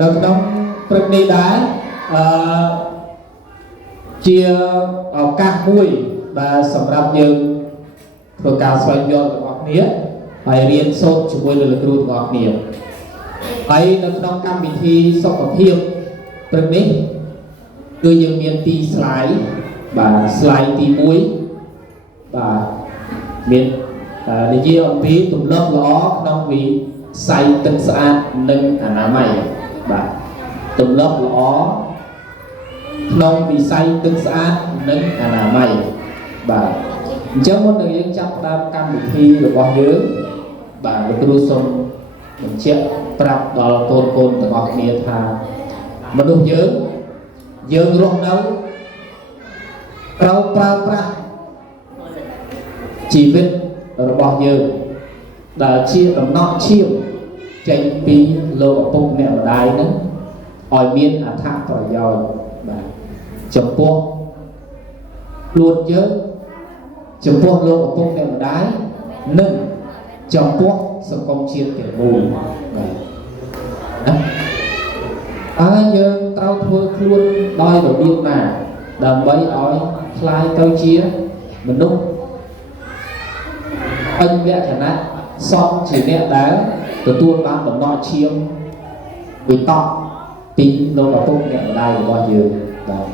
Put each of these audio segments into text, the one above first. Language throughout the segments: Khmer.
នៅក្នុងព្រឹកនេះដែរជាឱកាសមួយដែលសម្រាប់យើងធ្វើការស្វែងយល់របស់គ្នាហើយរៀនសូត្រជាមួយនឹងលោកគ្រូទាំងអស់គ្នាហើយនៅក្នុងកម្មវិធីសុខភាពព្រឹកនេះគឺយើងមាន2 slide បាទ slide ទី1បាទមាននិយាយអំពីទម្លាប់ល្អក្នុងវិស័យទឹកស្អាតនិងអនាម័យបាទទម្លាប់ល្អក្នុងវិស័យទឹកស្អាតនិងអនាម័យបាទអញ្ចឹងមុននឹងយើងចាប់ផ្ដើមកម្មវិធីរបស់យើងបាទលោកគ្រូសូមបញ្ជាក់ប្រាប់ដល់កូនទាំងអស់គ្នាថាមនុស្សយើងរស់នៅត្រូវប្រើប្រាស់ជីវិតរបស់យើងដែលជាដំណក់ឈាមចេញពីលោកឪពុកអ្នកម្ដាយនឹងឲ្យមានអត្ថប្រយោជន៍បាទចំពោះខ្លួនយើងចំពោះលោកឪពុកអ្នកម្ដាយនិងចំពោះសង្គមជាតិទាំងមូលបាទហើយយើងត្រូវធ្វើខ្លួនដោយរបៀបណាដើម្បីឲ្យคล้ายទៅជាមនុស្សពេញលក្ខណៈសមជាអ្នកដែលទទួលបានដំណក់ឈាមវិតកពីលោកឪពុកអ្នកម្ដាយរបស់យើងបាទ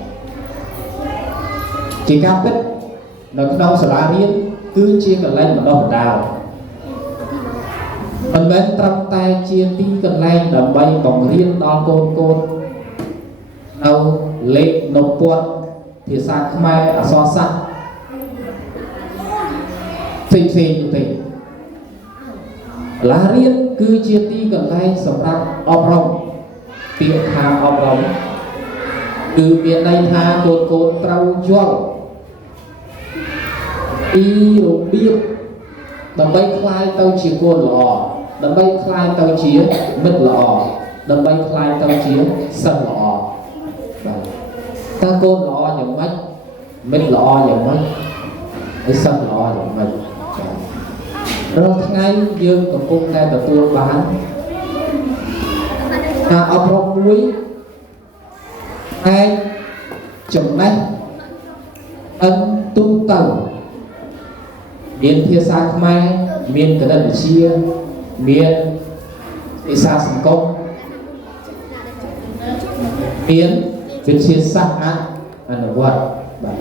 ជាការពិតនៅក្នុងសាលារៀនគឺជាកន្លែងបណ្ដុះបណ្ដាលមិនមែនត្រឹមតែជាទីកន្លែងដើម្បីបង្រៀនដល់កូននៅលេខនៅពាត់ភាសាខ្មែរអក្សរសាស្ត្រផ្សេងទេសាលារៀនគឺជាទីកន្លែងសម្រាប់អប់រំពាក្យថាអប់រំគឺមានន័យថាកូនត្រូវយល់ពីរបៀបដើម្បីคล้ายទៅជាកូនល្អដើម្បីคล้ายទៅជាមិត្តល្អដើម្បីคล้ายទៅជាសិស្សល្អបាទតើកូនល្អយ៉ាងម៉េចមិត្តល្អយ៉ាងម៉េចហើយសិស្សល្អយ៉ាងម៉េចរាល់ថ្ងៃយើងកំពុងតែទទួលបានការអប់រំមួយឯចំណេះដឹងទូទៅមានភាសាខ្មែរមានគណិតវិទ្យាមានភាសាសង្គមមានវិទ្យាសាស្ត្រអនុវត្តបាទ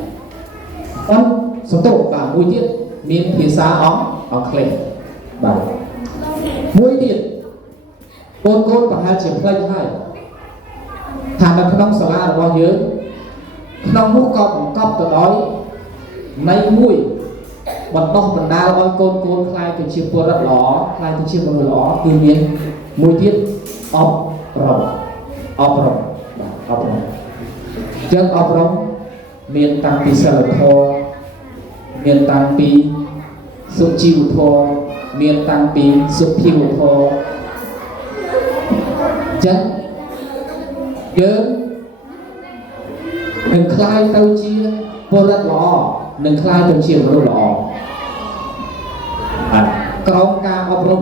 អនសន្ទុះបាទមួយទៀតមានភាសាអង់គ្លេសបាទមួយទៀតកូនប្រហែលជាផ្លេចហើយថានៅក្នុងសាលារបស់យើងក្នុងនោះក៏បង្កប់ទៅដោយន័យមួយបណ្ដោះបណ្ដាលឲ្យកូនខ្លាយទៅជាពលរដ្ឋល្អខ្លាយទៅជាមនុស្សល្អគឺមានមួយទៀតអប់រំបាទអប់រំចឹងអប់រំមានតាំងពីសិលធម៌មានតាំងពីសុជីវធម៌មានតាំងពីសុភាវធម៌ចឹងយើងនឹងคล้ายទៅជាពលរដ្ឋល្អនឹងคล้ายទៅជាមនុស្សល្អក្រោមការអប់រំ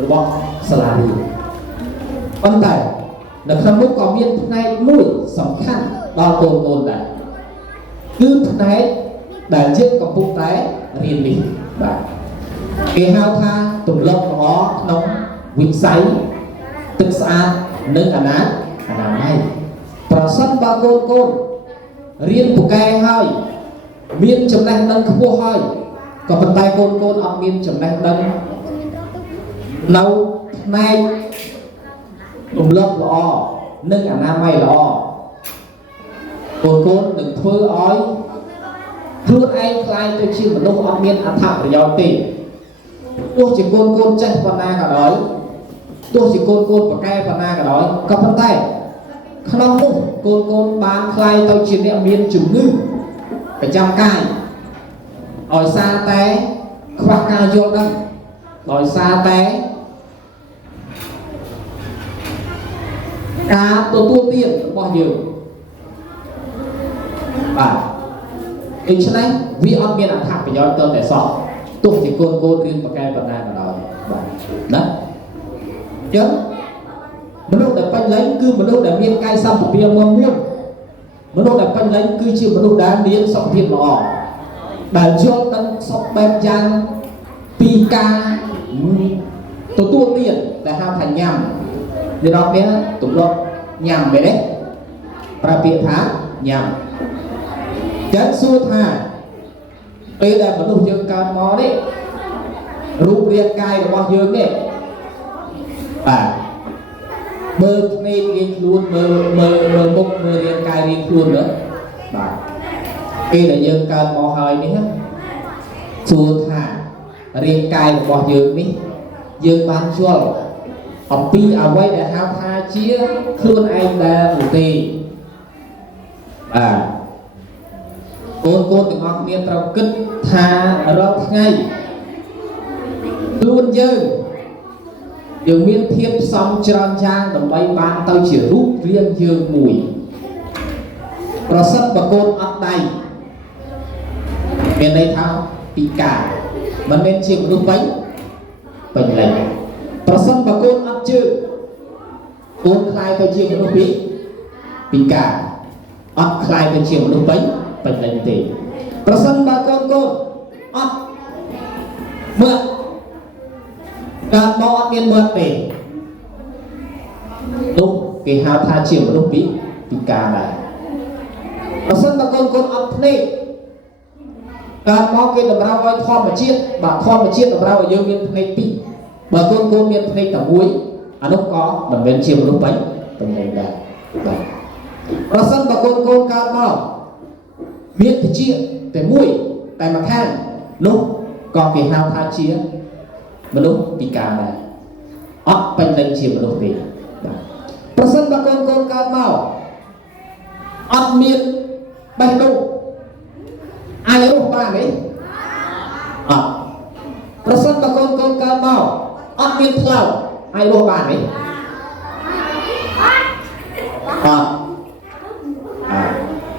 របស់សាលារៀនប៉ុន្តែនៅក្នុងនោះក៏មានផ្នែកមួយសំខាន់ដល់កូនដែរគឺផ្នែកដែលយើងកំពុងតែរៀននេះបាទគេហៅថាទម្លាប់ល្អក្នុងវិស័យទឹកស្អាតនិងអនាម័យប្រសិនបើកូនរៀនពូកែហើយមានចំណេះដឹងខ្ពស់ហើយក៏ប៉ុន្តែកូនអត់មានចំណេះដឹងនៅផ្នែកទម្លាប់ល្អនិងអនាម័យល្អកូននឹងធ្វើឲ្យខ្លួនឯងខ្លាយទៅជាមនុស្សអត់មានអត្ថប្រយោជន៍ទេទោះជាកូនចេះប៉ុណ្ណាក៏ដោយទោះជាកូនប្រកែប៉ុណ្ណាក៏ដោយក៏ប៉ុន្តែក្នុងនោះកូនបានខ្លាយទៅជាអ្នកមានជំងឺប្រចាំកាយដោយសារតែខ្វះការយល់ដឹងដោយសារតែការទទួលទានរបស់យើងបាទដូច្នេះវាអត់មានអត្ថប្រយោជន៍ទៅតែសោះទោះជាកូនរៀនប្រកែប៉ុណ្ណាក៏ដោយបាទណាអញ្ចឹង นุษย์แต่ปัญญาคือมนุษย์แต่เมียนกายสัมผัสเพียงมมุ่งมนุษย์แต่ปัญญาคือชื่อมนุษย์ด้านเลี้ยงสองเพียงหล่อแต่ช่วงนั้นสอบแบบยังปีกาตัวเตี้ยแต่ห้ามthành nhầm vì đó bé tụi nó nhầm về đấy và biệt thá nhầm chán xua thà bây giờ vẫn đủ dương cao mó đấy rút riêng cay của bao dương đấy và mơ nên riêng luôn mơ bốc mơ riêng cay riêng luôn nữa và khi là dương cao mó hơi đi hết xua thà riêng cay của bao dương đi dương ban chuột học pi ở quay để hao tha chia luôn anh là thủ tì cô từng học miền trồng cứt tha rau ngay luôn dương miền thiếp xong tròn trang đồng bay ban tao chỉ rút riêng dương mùi và sân và côn ấp tay miền đây thao bị cả mà nên chịu lúc bánh bệnh lạnh và sân và côn ấp chữ côn khai tao chịu lúc bị cả ấp khai tao chịu lúc bánh bệnh lạnh thì và sân và côn ấp mượn cả bỏ miền mượn về lúc cái hào tha chịu lúc bị cả này và sân và côn ấp nàyการมองกันเราไว้ทอดมาเชียดบาทอดมาเชียดเราเยอะเมียนในปีบางคนเมียนในตะมุยอันนั้นก็มันเป็นเชียร์รูปไปตรงนี้ได้เราสั่งบางคนการมองเมียนที่เชียดแต่มุยแต่มาแค่นุ๊กก็เกี่ยวกับทาเชียร์มนุษย์ปีกาได้ออกเป็นในเชียร์มนุษย์ปีเราสั่งบางคนการมองออกเมียนไปนุ๊กaiรู้บ้างไหมประสบกับคนการเมาอัดเมียนเท่าaiรู้บ้างไหม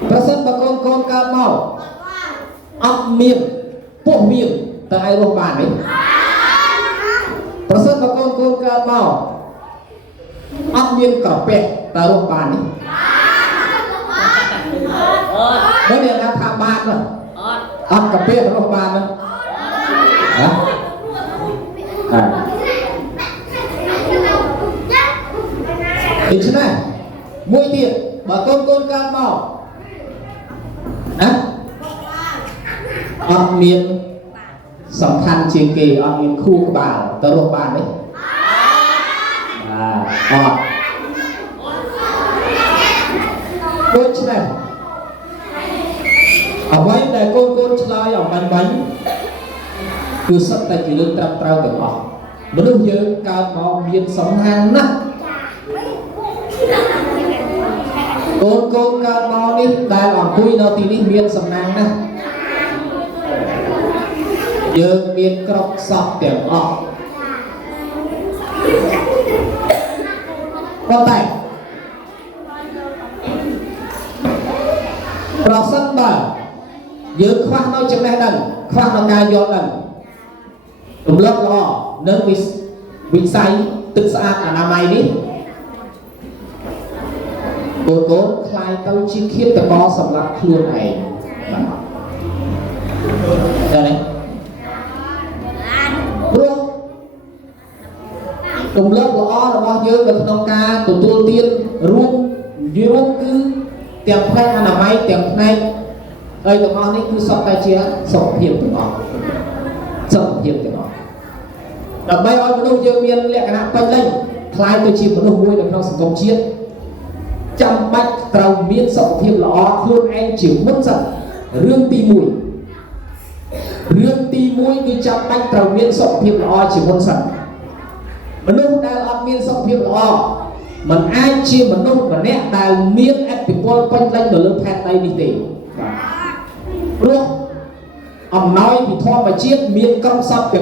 ประสบกับคนการเมาอัดเมียนพวกเมียนแต่aiรู้บ้างไหมประสบกับคนการเมาอัดเมียนกระเปะแต่รู้บ้างไหมเมื่อเดือนทำบ้านเลยăn cà phê ở trong bàn đó, thì thế này, mỗi tiền bà con cam màu, ăn miên sòng khăn chia kề ăn miên khu của bà tớ trong bàn đấy, đối thế này. Ở vậy để con chơi ở bánh cứ sắp tay chỉ lưng trao trao được họ mới được nhớ cao màu miền sống hàng nè con cao màu đi đại ở vui nó thì đi miền sống hàng nè giờ miền crop sọc tiền họ con tay rồi sân bờ dưỡng khoan nói trong này đần khoan là cài giọt đần đúng lớp lo nên bị say tức xa à nam mày đi cố khai tao chi khiết tao có sầm lắc luôn này đây này đúng lớp lo là bao nhiêu được nông ca tụi tôi tiên ruộng dưới ruộng cứ tiền khai à nam mày tiền khai đây tụi con cứ sọc tay chia sọc hiệp tụi con đặc biệt ở bên đông miền lệ cái nào quanh lên khai tôi chìm ở đông vui được trong sự công chiến trong bách trồng miền sọc hiệp lọ luôn em chịu mất giận rương ti mũi như trong bách trồng miền sọc hiệp lọ chịu mất giận bên đông đang ở miền sọc hiệp lọ mình ai chia mình đông và nét đài miền ép bị quanh lên rồi lên phe tay đi tìm luôn ông nói thì thoa và chiết miên công sắp kiểu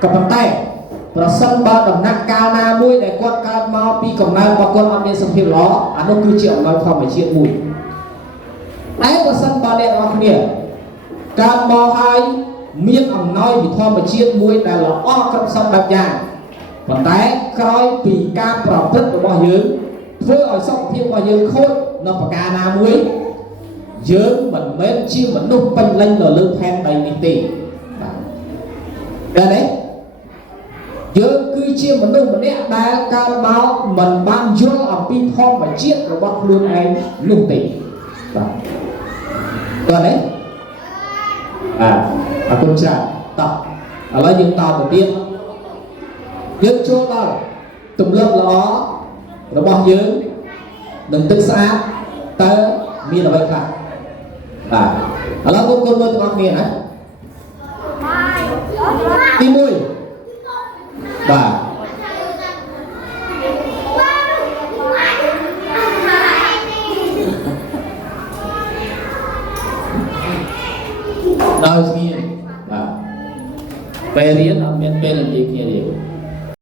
cặp bàn tay và sân ba đồng nát cao na mũi để quan cao mau pi cổng nào và con ông miên sân hiệp đó nó cứ chịu nói thoa và chiết mũi đấy và sân ba đẹp học nè cao mau hai miên ông nói thì thoa và chiết mũi là công sắp bạc vàng ប៉ុន្តែក្រោយពីការប្រព្រឹត្តរបស់យើងធ្វើឲ្យសុខភាពរបស់យើងខូចនៅប្រការណាមួយយើងមិនមែនជាមនុស្សពេញលេញនៅលើផែនដីនេះទេបាទតែយើងគឺជាមនុស្សម្នាក់ដែលកើតមកមិនបានយល់អំពីធម្មជាតិរបស់ខ្លួនឯងនោះទេបាទតើនេះអរគុណច្រើនតោះឥឡូវយើងតទៅទៀតយើងចូលដល់ទម្លាប់ល្អរបស់យើងនឹងទឹកស្អាតតើមានអ្វីខ្លះបាទឥឡូវគុំមើលទាំងអស់គ្នាណាទី1បាទដោយស្ងៀមបាទពេលរៀន